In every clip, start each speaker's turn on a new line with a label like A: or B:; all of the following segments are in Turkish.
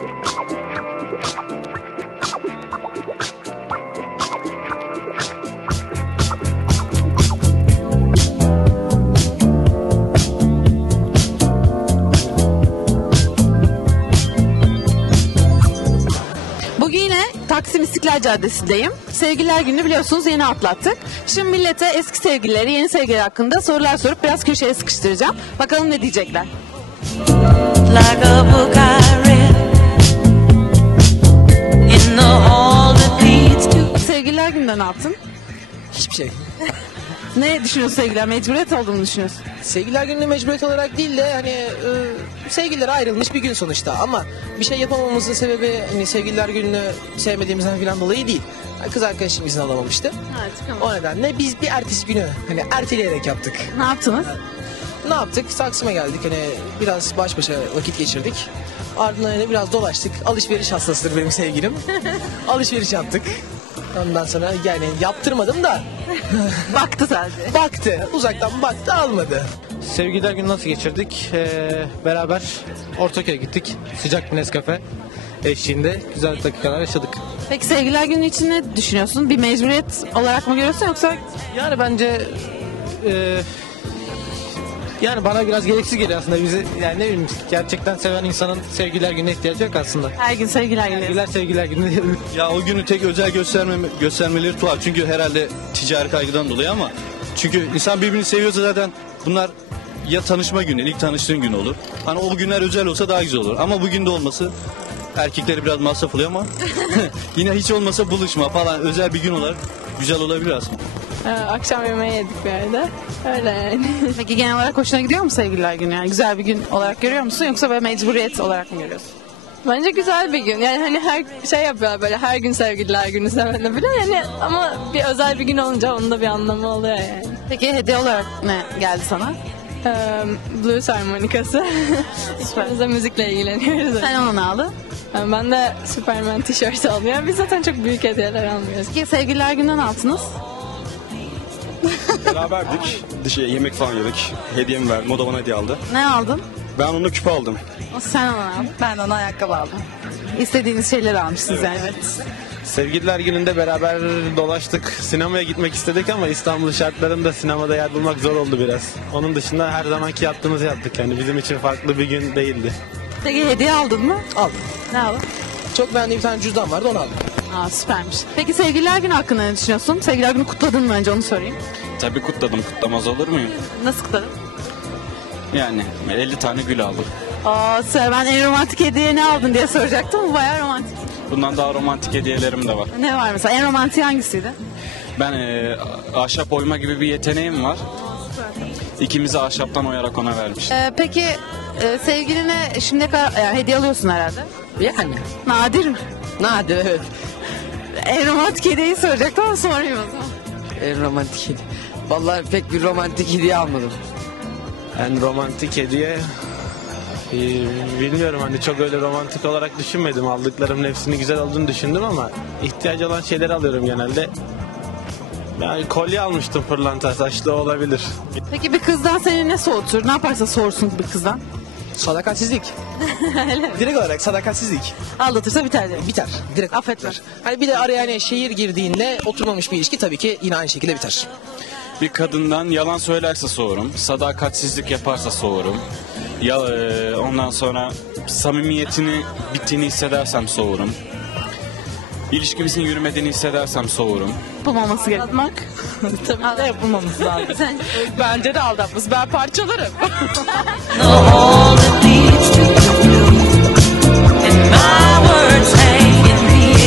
A: Bugün yine Taksim İstiklal Caddesi'ndeyim. Sevgililer Günü'nü biliyorsunuz yeni atlattık. Şimdi millete eski sevgilileri, yeni sevgililer hakkında sorular sorup biraz köşeye sıkıştıracağım. Bakalım ne diyecekler.
B: Like a book I read in the hall that leads to...
A: Sevgililer Günü'nde ne yaptın?
C: Hiçbir şey.
A: Ne düşünüyorsun sevgililer? Mecburiyet olduğunu düşünüyorsun.
C: Sevgililer günü mecburiyet olarak değil de hani sevgililer ayrılmış bir gün sonuçta, ama bir şey yapamamızın sebebi hani sevgililer gününü sevmediğimizden falan dolayı değil. Yani kız arkadaşım izin alamamıştı.
A: Evet, tamam.
C: O nedenle biz bir ertesi günü hani erteleyerek yaptık.
A: Ne yaptınız?
C: Ne yaptık? Taksim'e geldik, hani biraz baş başa vakit geçirdik. Ardından yine biraz dolaştık. Alışveriş hastasıdır benim sevgilim. Alışveriş yaptık. Ondan sonra yani yaptırmadım da
A: Baktı sadece.
C: baktı. Uzaktan baktı, almadı.
D: Sevgililer günü nasıl geçirdik? Beraber Ortaköy'e gittik. Sıcak bir Nescafe eşliğinde güzel dakikalar yaşadık.
A: Peki sevgililer günü için ne düşünüyorsun? Bir mecburiyet olarak mı görüyorsun yoksa?
D: Yani bence yani bana biraz gereksiz geliyor aslında. Bizi yani ne bileyim, gerçekten seven insanın sevgililer gününe ihtiyacı yok aslında.
A: Her gün sevgililer günü.
D: Sevgililer günü.
E: Ya o günü tek özel göstermeleri tuhaf. Çünkü herhalde ticari kaygıdan dolayı, ama çünkü insan birbirini seviyorsa zaten bunlar ya tanışma günü, ilk tanıştığın gün olur. Hani o günler özel olsa daha güzel olur. Ama bugün de olması erkekleri biraz masraf oluyor, ama yine hiç olmasa buluşma falan özel bir gün olarak güzel olabilir aslında.
F: Akşam yemeği yedik bir yerde. Öyle yani.
A: Peki genel olarak hoşuna gidiyor mu sevgililer günü? Yani güzel bir gün olarak görüyor musun yoksa böyle mecburiyet olarak mı görüyorsun?
F: Bence güzel bir gün. Yani hani her şey yapıyorlar böyle, her gün sevgililer günü sevmene bile yani, ama bir özel bir gün olunca onun da bir anlamı oluyor yani.
A: Peki hediye olarak ne geldi sana?
F: Blues harmonikası. İkimiz de müzikle ilgileniyoruz.
A: Sen ona ne aldın?
F: Yani ben de Superman tişörtü alıyorum. Biz zaten çok büyük hediyeler almıyoruz.
A: Peki sevgililer gününden ne yaptınız?
G: Beraberdik. Yemek falan yedik. Hediyemi verdim. O da bana hediye aldı.
A: Ne aldın?
G: Ben ona küpe aldım.
A: Sen ona aldın. Ben ona ayakkabı aldım. İstediğiniz şeyleri almışsınız yani. Evet.
D: Sevgililer gününde beraber dolaştık. Sinemaya gitmek istedik ama İstanbul şartlarında sinemada yer bulmak zor oldu biraz. Onun dışında her zamanki yaptığımızı yaptık. Yani bizim için farklı bir gün değildi.
A: Peki hediye aldın mı?
C: Aldım.
A: Ne aldın?
C: Çok beğendiğim bir tane cüzdan vardı, onu aldım.
A: Aa, süpermiş. Peki sevgililer günü hakkında ne düşünüyorsun? Sevgililer günü kutladın mı, önce onu sorayım.
H: Tabii kutladım. Kutlamaz olur muyum?
A: Nasıl kutladın?
H: Yani 50 tane gül aldım.
A: Aa, süper. Ben en romantik hediye ne aldın diye soracaktım. Bu bayağı romantik.
H: Bundan daha romantik hediyelerim de var.
A: Ne var mesela? En romantik hangisiydi?
H: Ben ahşap oyma gibi bir yeteneğim var. İkimizi ahşaptan oyarak ona vermiş.
A: Peki sevgiline şimdiye kadar yani hediye alıyorsun herhalde.
C: Yani.
A: Nadir mi?
C: Nadir, evet.
A: En romantik hediyeyi soracaktım ama sorayım o zaman.
I: En romantik hediye. Vallahi pek bir romantik hediye almadım.
D: En romantik hediye bilmiyorum, hani çok öyle romantik olarak düşünmedim. Aldıklarımın hepsini güzel olduğunu düşündüm ama ihtiyacı olan şeyleri alıyorum genelde. Yani kolye almıştım, pırlanta saçlı olabilir.
A: Peki bir kızdan seni ne soğutur? Ne yaparsa soğursun bir kızdan.
C: Sadakatsizlik. Direkt olarak sadakatsizlik.
A: Aldatırsa biter diye.
C: Biter. Direkt
A: Affetme.
C: biter. Hani bir de araya hani şehir girdiğinde oturmamış bir ilişki tabii ki yine aynı şekilde biter.
H: Bir kadından yalan söylerse soğurum. Sadakatsizlik yaparsa soğurum. Ya ondan sonra samimiyetini bittiğini hissedersem soğurum. İlişkimizin yürümediğini hissedersem soğurum.
A: Yapılmaması gerekmek.
F: Tabii de yapılmamız lazım.
A: Sen
F: Bence de aldatmış. Ben parçalarım.
B: The hall that leads to the blue, and my words hang in the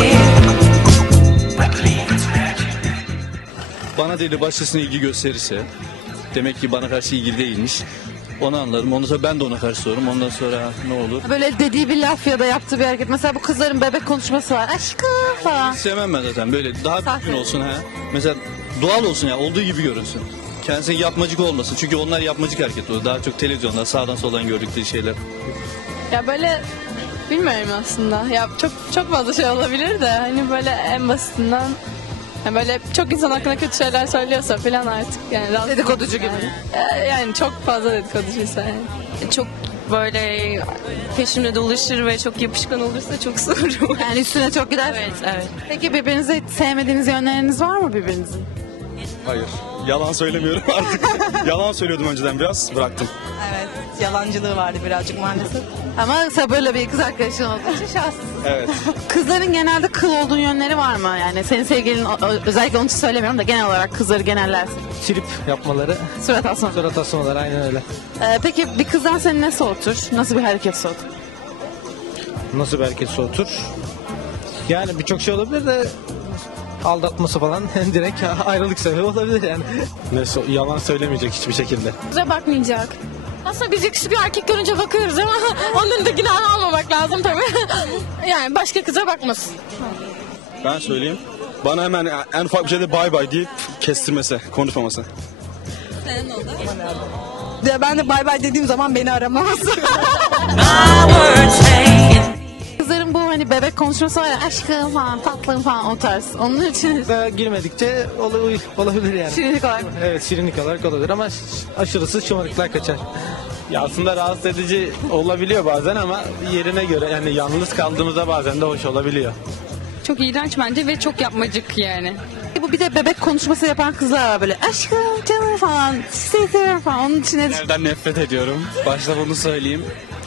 B: air.
E: Bana değil de başkasına ilgi gösterirse demek ki bana karşı ilgili değilmiş. Onu anlarım. Ondan sonra ben de ona karşı sorurum. Ondan sonra ne olur?
A: böyle dediği bir laf ya da yaptığı bir hareket. Mesela bu kızların bebek konuşması var. Aşkım falan.
E: Sevmem ben zaten. Böyle daha
A: Sahte.
E: düzgün olsun ha. Mesela doğal olsun ya. Olduğu gibi görünsün. Kendisi yapmacık olmasın. Çünkü onlar yapmacık hareket olur. Daha çok televizyonda sağdan soldan gördükleri şeyler.
F: Ya böyle bilmiyorum aslında. Ya çok fazla şey olabilir de hani böyle en basitinden, yani böyle çok insan hakkında kötü şeyler söylüyorsa falan artık yani rahatsız
A: Dedikoducu
F: yani.
A: gibi.
F: Yani çok fazla dedikoduysa yani.
J: Çok
F: böyle peşimde dolaşır ve çok yapışkan olursa çok sorum.
A: Yani üstüne çok gider.
F: Evet.
A: Peki birbirinize sevmediğiniz yönleriniz var mı birbirinizin?
G: Hayır. Yalan söylemiyorum artık. Yalan söylüyordum önceden biraz. Bıraktım.
J: Evet, yalancılığı vardı birazcık maalesef.
A: Ama sabırla bir kız arkadaşın olduğu için şanslısın.
G: Evet.
A: Kızların genelde kıl olduğun yönleri var mı? Yani senin sevgilin özellikle onun için söylemiyorum da genel olarak kızları genellersin.
C: Trip yapmaları,
A: Surat asma.
C: surat asmaları aynen öyle.
A: Peki bir kızdan seni ne soğutur? Nasıl bir hareket soğutur?
C: Nasıl bir hareket soğutur? Yani birçok şey olabilir de aldatması falan direkt ayrılık sebebi olabilir yani.
D: Yalan söylemeyecek hiçbir şekilde.
F: Bize bakmayacak. Aslında biz yakışıklı bir erkek görünce bakıyoruz ama onun da günahını almamak lazım tabii. Yani başka kıza bakmasın.
G: Ben söyleyeyim. Bana hemen en ufak bir şeyde bay bay deyip kestirmesi, konuşmaması.
J: Ben de bay bay dediğim zaman beni aramaz.
B: My words hanging.
A: Kızların bu hani bebek konuşması var ya aşkım falan tatlım falan o tarz. Onun için
C: Daha girmedikçe olabilir yani.
A: şirinlik olarak.
C: Evet şirinlik olarak olabilir ama aşırısı şımarıklar kaçar.
D: Ya aslında rahatsız edici olabiliyor bazen ama yerine göre yani yalnız kaldığımızda bazen de hoş olabiliyor.
F: Çok iğrenç bence ve çok yapmacık yani.
A: Bu bir de bebek konuşması yapan kızlar var böyle aşkım canım falan seni seviyorum falan. Onun için ne
H: Evden nefret ediyorum. Başta bunu söyleyeyim.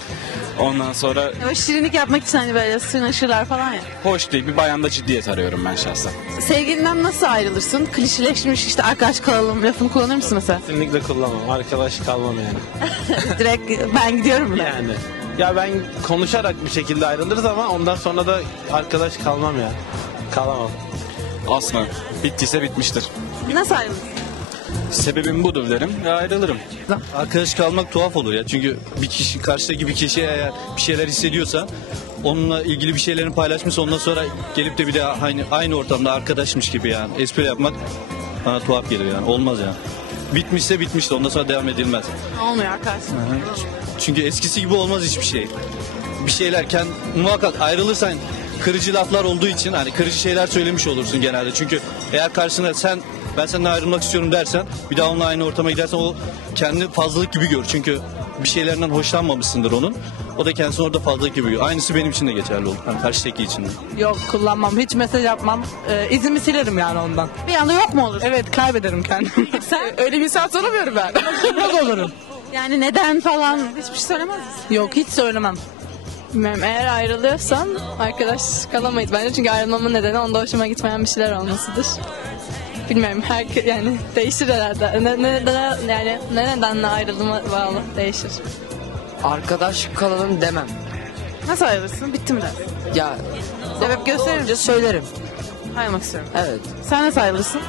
H: Ondan sonra
A: böyle şirinlik yapmak için hani böyle sırnaşırlar falan ya.
H: hoş değil. Bir bayanda ciddiyet arıyorum ben şahsen.
A: Sevgilinden nasıl ayrılırsın? Klişeleşmiş işte arkadaş kalalım lafını kullanır mısın mesela?
D: Kesinlikle kullanmam. Arkadaş kalmam yani.
A: Direkt ben gidiyorum bile.
D: Yani. Ya ben konuşarak bir şekilde ayrılırız ama ondan sonra da arkadaş kalmam ya. Kalamam.
H: Asla. Bittiyse bitmiştir.
A: Nasıl ayrılırsın?
H: Sebebim budur derim ve ayrılırım.
E: Arkadaş kalmak tuhaf olur ya. Çünkü bir kişi, karşıdaki bir kişi eğer bir şeyler hissediyorsa, onunla ilgili bir şeylerin paylaşmışsa ondan sonra gelip de bir de aynı ortamda arkadaşmış gibi yani espri yapmak bana tuhaf gelir yani. Olmaz yani. Bitmişse bitmişti. Ondan sonra devam edilmez.
A: Olmuyor arkadaş.
E: Çünkü eskisi gibi olmaz hiçbir şey. Bir şeylerken muhakkak ayrılırsan kırıcı laflar olduğu için hani kırıcı şeyler söylemiş olursun genelde. Çünkü eğer karşısına ben senden ayrılmak istiyorum dersen bir daha onunla aynı ortama gidersen o kendi fazlalık gibi görür. Çünkü bir şeylerinden hoşlanmamışsındır onun. O da kendisini orada fazlalık gibi görüyor. Aynısı benim için de geçerli olur. Yani karşıdaki için de.
J: Yok kullanmam, hiç mesaj yapmam. İzimi silerim yani ondan.
A: Bir anda yok mu olur?
J: Evet kaybederim kendimi. Öyle bir insan tanımıyorum ben. Kırmaz olurum.
A: Yani neden falan hiçbir şey söylemez misin?
J: Yok hiç söylemem.
F: Bilmiyorum, eğer ayrılıyorsam arkadaş kalamayız bence çünkü ayrılmamın nedeni onda hoşuma gitmeyen bir şeyler olmasıdır. Bilmiyorum yani değişir herhalde. Ne nedenle ayrıldığıma bağlı değişir.
I: Arkadaş kalalım demem.
A: Nasıl ayrılırsın? Bitti mi de?
I: Ya
A: Sebep gösterir
I: önce
A: misin?
I: söylerim.
A: Ayrılmak istiyorum.
I: Evet.
A: Sen nasıl ayrılırsın?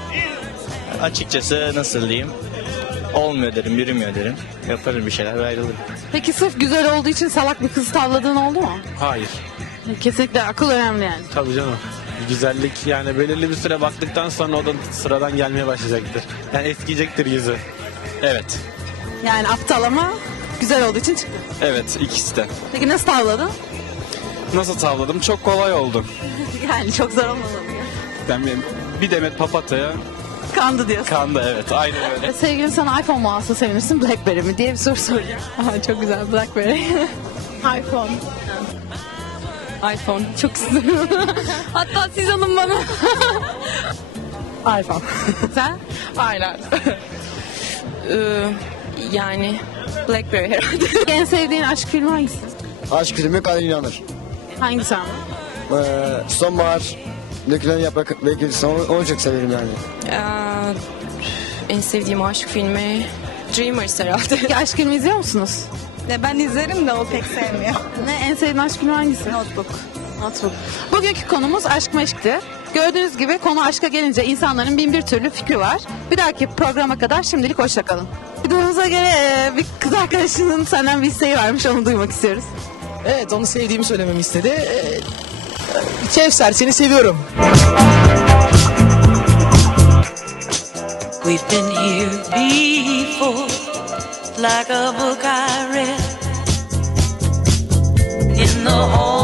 K: Açıkçası nasıl diyeyim? Olmuyor derim, yürümüyor derim. Yaparım bir şeyler ve ayrılırım.
A: Peki sırf güzel olduğu için salak bir kızı tavladığın oldu mu?
D: Hayır.
A: Kesinlikle akıl önemli yani.
D: Tabii canım. Güzellik yani belirli bir süre baktıktan sonra o da sıradan gelmeye başlayacaktır. Yani eskiyecektir yüzü.
H: Evet.
A: Yani aptal ama güzel olduğu için çıktı.
H: Evet, ikisi de.
A: Peki nasıl tavladın?
H: Nasıl tavladım? Çok kolay oldu.
A: Yani çok zor olmadı mı?
H: Ben bir demet papatyaya
A: Kandı diyorsun.
H: kandı evet. Aynen öyle.
A: Sevgilin sana iPhone mu alsa sevinirsin Blackberry mi diye bir soru soracağım.
F: Aha, çok güzel Blackberry.
A: iPhone.
F: iPhone çok istiyorum. Hatta siz alın bana.
J: iPhone.
A: Sen?
J: Aynen.
F: Yani Blackberry herhalde.
A: En sevdiğin aşk filmi hangisi?
L: Aşk filmi Kadir İnanır.
A: Hangisi ama?
L: Sonbahar, Dökülen Yaprak ve Gülsün. Onu çok severim yani.
F: En sevdiğim aşk filmi Dreamers herhalde.
A: Peki aşk filmi izliyor musunuz?
J: Ben izlerim de o pek sevmiyor.
A: Ne en sevdiğin aşk filmi hangisi?
J: Notebook.
A: Notebook. Bugünkü konumuz aşk meşkti. Gördüğünüz gibi konu aşka gelince insanların bin bir türlü fikri var. Bir dahaki programa kadar şimdilik hoşça kalın. Duyduğumuza göre bir kız arkadaşının senden bir isteği varmış, onu duymak istiyoruz.
C: Evet onu sevdiğimi söylememi istedi. Kevser seni seviyorum.
B: We've been here before, like a book I read in the hall.